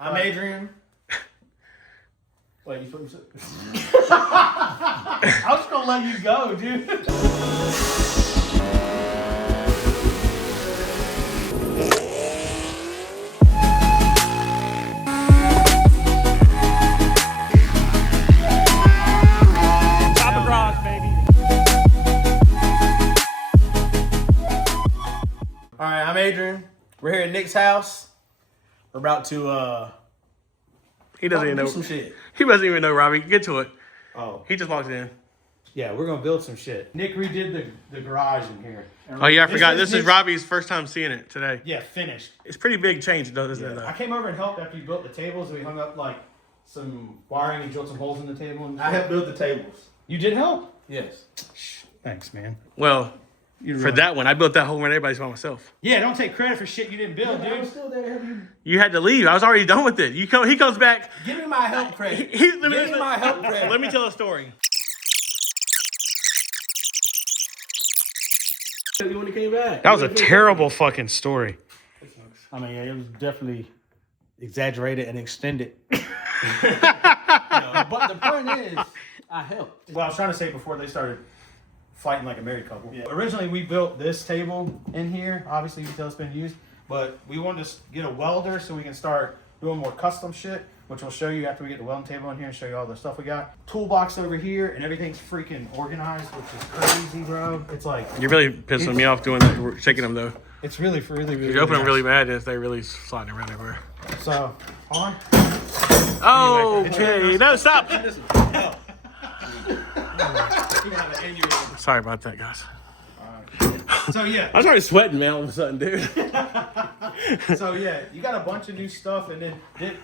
I'm Adrian. Wait, you supposed to? I was just gonna let you go, dude. Choppa garage, baby. All right, I'm Adrian. We're here at Nick's house. We're about to He doesn't even do know. some shit. He doesn't even know, Robbie. Get to it. Oh, He just walked in. yeah, we're gonna build some shit. Nick redid the garage in here. Oh yeah, I forgot. This is Nick's- Robbie's first time seeing it today. Yeah, finished. It's pretty big change, though, isn't it? I came over and helped after you built the tables. And we hung up like some wiring and drilled some holes in the table. And I helped build the tables. You did help? Yes. Thanks, man. Well, You for that one, I built that whole one. Everybody's by myself. Yeah, don't take credit for shit you didn't build, I was dude. still there to help you. You had to leave. I was already done with it. He comes back. Give me my help credit. Give Give me my help credit. Let me tell a story. When he came back. That was a terrible fucking story. I mean, yeah, it was definitely exaggerated and extended. But the point is, I helped. Well, I was trying to say before they started fighting like a married couple. Yeah. Originally, we built this table in here. Obviously, you can tell it's been used. But we wanted to get a welder so we can start doing more custom shit, which we'll show you after we get the welding table in here and show you all the stuff we got. Toolbox over here, and everything's freaking organized, which is crazy, bro. It's like, You're really pissing me off doing that, shaking them though. it's really, really, really. You're opening them really nice. bad if they really sliding around everywhere. So, on. Oh, okay. No, stop. Sorry about that, guys. So, yeah. I started sweating, man, all of a sudden, dude. So yeah, you got a bunch of new stuff, and then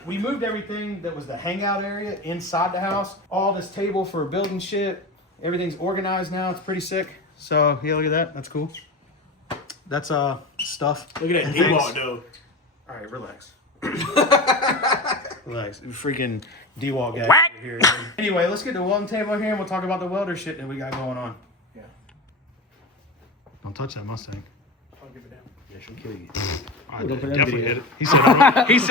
we moved everything that was the hangout area inside the house. All this table for building shit. Everything's organized now. It's pretty sick. So yeah, look at that. That's cool. That's stuff. Look at that Things. D-ball, though. All right, relax. Relax. Freaking D-wall guy Whack. here. Anyway, let's get the welding table here, and we'll talk about the welder shit that we got going on. Yeah. Don't touch that Mustang. I'll give it down. Yeah, she'll kill you. I definitely did it. He said,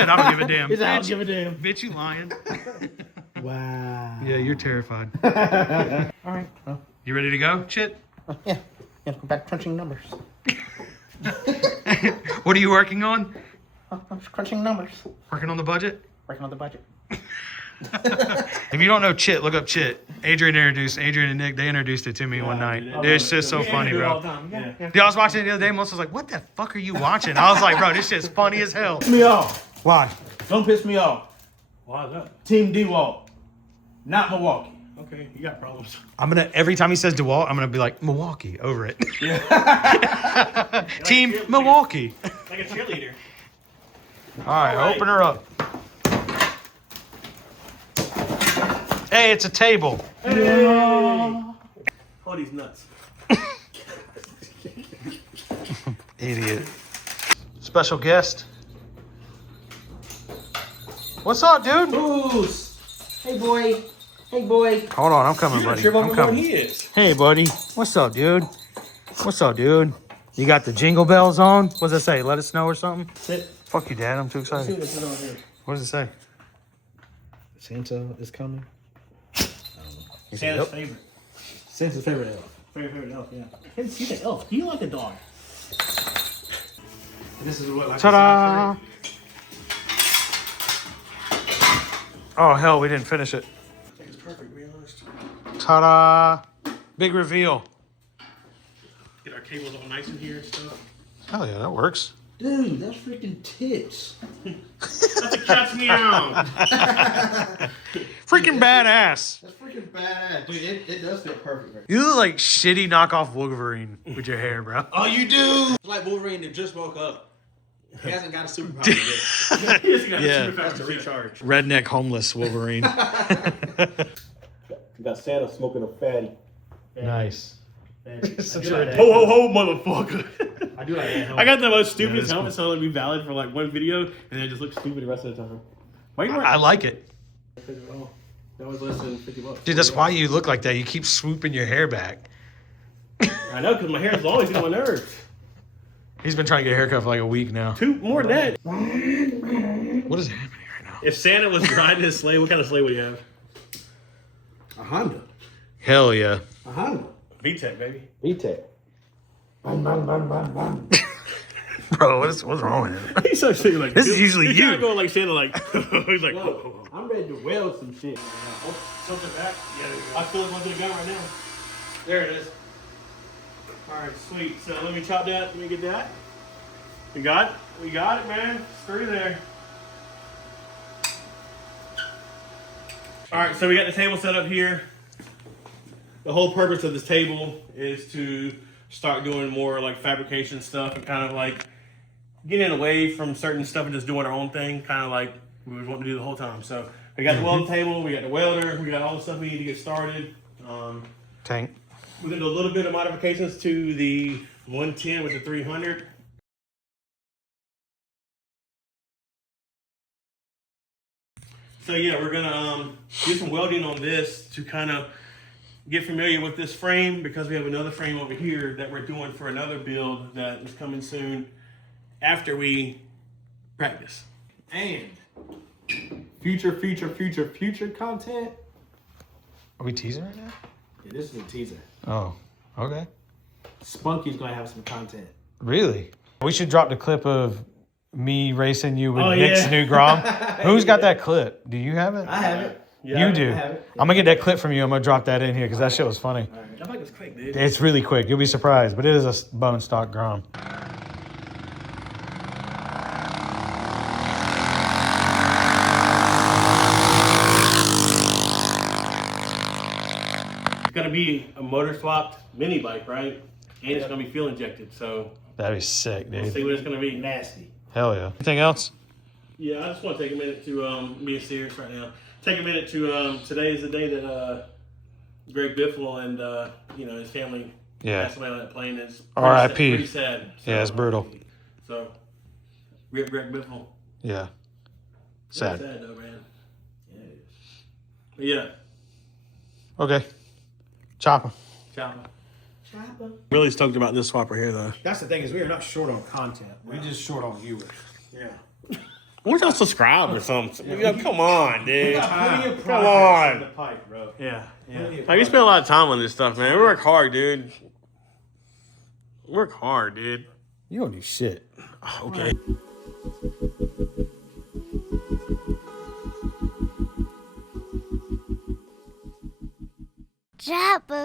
I don't give a damn. I don't give a damn. Bitch, you lying. Wow. Yeah, you're terrified. All right. Well, You ready to go, Chit? yeah. Yeah, go back crunching numbers. What are you working on? I'm just crunching numbers. Working on the budget? Working on the budget. If you don't know Chit, look up Chit. Adrian and Nick, they introduced it to me one night. Dude, it's just so funny, bro. Yeah. Dude, I was watching it the other day, Melissa was like, what the fuck are you watching? I was like, bro, this shit's funny as hell. Piss me off. Why? Don't piss me off. Why is that? Team D-Wall. Not Milwaukee. Okay, you got problems. Every time he says DeWalt, I'm gonna be like, Milwaukee, over it. Team Milwaukee. Like a cheerleader. All right, open her up. Hey, it's a table. Hold these nuts. Idiot. Special guest. What's up, dude? Goose. Hey, boy. Hey, boy. Hold on, I'm coming, buddy. I'm coming. He is. Hey, buddy. What's up, dude? What's up, dude? You got the jingle bells on? What does it say? Let us know or something? Sit. Fuck you, Dad. I'm too excited. Let's sit on here. What does it say? Santa is coming. Santa's favorite. Santa's favorite elf. Favorite elf, yeah. I didn't see the elf. Do you like a dog? This is what, like Ta-da! Oh, hell, we didn't finish it. I think it's perfect, to be honest. Ta-da! Big reveal. Get our cables all nice in here and stuff. Hell yeah, that works. Dude, that's freaking tits. That's a cat's meow. Freaking badass. That's freaking badass. Dude, it does fit perfect right You look like shitty knockoff Wolverine with your hair, bro. Oh, you do? It's like Wolverine that just woke up. He hasn't got a superpower yet. He has got Yeah. super That's fast to recharge. Redneck homeless Wolverine. You got Santa smoking a fatty. Nice. Ho, ho, ho, motherfucker. I do like that. I got the most stupidest that's helmet, so it'll be valid for like one video, and then it just looks stupid the rest of the time. Why you wearing I like it. oh, that was less than $50. Dude, that's why you look like that. You keep swooping your hair back. I know, because my hair is always on my nerves. He's been trying to get a haircut for like a week now. More than that. What is happening right now? If Santa was riding his sleigh, what kind of sleigh would he have? A Honda. Hell yeah. A Honda. VTEC, baby. VTEC. Bang, bang, bang, bang, bang. Bro, what's wrong with him? He's so silly, like This is usually he's you. kinda going like Santa, like he's like. Yo, I'm ready to weld some shit. Something back. I feel like one to the gun right now. There it is. All right, sweet. So let me chop that. Let me get that. We got it. We got it, man. Screw there. All right, so we got the table set up here. The whole purpose of this table is to start doing more like fabrication stuff and kind of like getting away from certain stuff and just doing our own thing, kind of like we was wanting to do the whole time. So we got the welding table, we got the welder, we got all the stuff we need to get started. Tank. We're gonna do a little bit of modifications to the 110 with the 300. So yeah, we're gonna do some welding on this to kind of get familiar with this frame, because we have another frame over here that we're doing for another build that is coming soon after we practice. And future content. Are we teasing right now? Yeah, this is a teaser. Oh, okay. Spunky's gonna have some content. Really? We should drop the clip of me racing you with Oh, Nick's yeah. new Grom. Who's got that clip? Do you have it? I have it. You do. I have it. I'm gonna get that clip from you. I'm gonna drop that in here because that shit was funny. I think it's quick, dude. It's really quick. You'll be surprised, but it is a bone stock Grom. It's gonna be a motor swapped mini bike, right? And it's gonna be fuel injected, so That'd be sick, we'll dude. see what it's gonna be. Nasty. Hell yeah. Anything else? Yeah, I just want to take a minute to be serious right now. Take a minute to today is the day that Greg Biffle and his family passed away on that plane. It's R.I.P. Pretty sad. So, Yeah, it's brutal. So, rip Greg Biffle. Yeah. Sad. Sad. Sad though, man. Yeah, it is. But yeah. Okay. Choppa. Choppa. Really stoked about this swapper here, though. That's the thing, is we are not short on content. We're just short on viewers. Yeah. Why don't y'all subscribe or something? Come on, dude. Plenty of Come projects on. in the pipe, bro. Yeah. Plenty of Like, we spend a lot of time on this stuff, man. We work hard, dude. Work hard, dude. You don't do shit. Okay. Choppa.